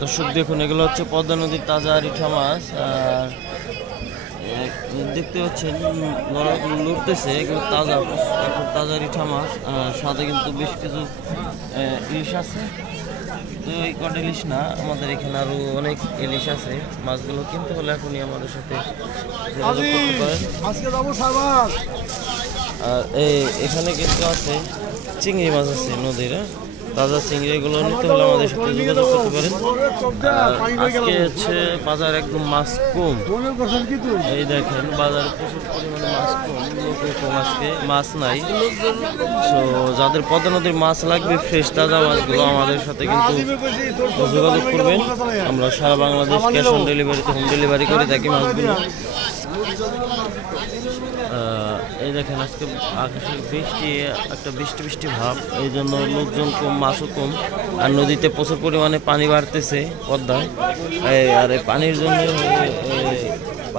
দর্শক দেখুন, এগুলো হচ্ছে পদ্মা নদীর তাজা রিঠা মাছ। আর দেখতে পাচ্ছেন লড়তেছে, এগুলো তাজা এখন তাজা রিঠা মাছ। আর সাথে কিন্তু বেশ কিছু ইলিশ আছে। তো এই কটা ইলিশ না, আমাদের এখানে আরো অনেক ইলিশ আছে। মাছগুলো কিনতে হলে এখনই আমাদের সাথে যোগাযোগ করতে পারেন। আর এখানে কিন্তু আছে চিংড়ি মাছ আছে নদীর, তাজা চিংড়িগুলো নিতে হলে আমাদের সাথে যোগাযোগ করতে পারেন। আজকে হচ্ছে বাজার একদম মাছ কম। এই দেখেন বাজারে প্রচুর পরিমাণে মাছ কম, লোকও কম, আজকে মাছ নাই। সো যাদের পদ্মা নদীর মাছ লাগবে, ফ্রেশ তাজা মাছগুলো আমাদের সাথে কিন্তু যোগাযোগ করবেন। আমরা সারা বাংলাদেশ ক্যাশ অন ডেলিভারিতে হোম ডেলিভারি করে থাকি মাছগুলো। এই দেখেন আজকে আকাশের একটা বৃষ্টি ভাব, এই জন্য লোকজন কম, মাছও কম। আর নদীতে প্রচুর পরিমাণে পানি বাড়তেছে পদ্মায়। আর এই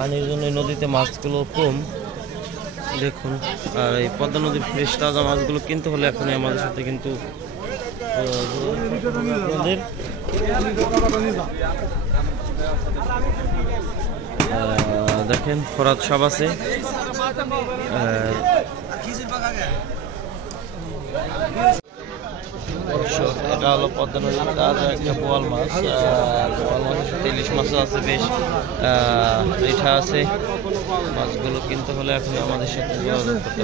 পানির জন্য নদীতে মাছগুলো কম দেখুন। আর এই পদ্মা নদীর ফ্রেশ তাজা মাছগুলো কিনতে হলে এখনই আমাদের সাথে কিন্তু দেখেন ফরাদ সাপ আছে। এটা হলো পদ্মা নদীর তাজা একটা বোয়াল মাছ। বোয়াল মাছের সাথে ইলিশ মাছও আছে, বেশ রিঠা আছে। মাছগুলো কিনতে হলে এখন আমাদের সাথে যোগাযোগ করতে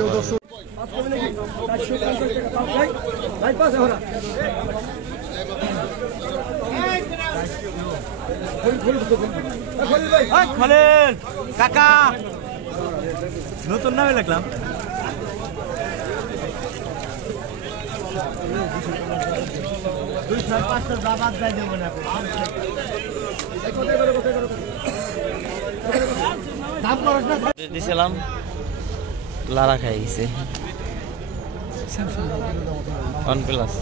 পারেন। কাকা নতুন নামে লিখলাম। দিয়েছিলাম, লারা খাই গেছে OnePlus।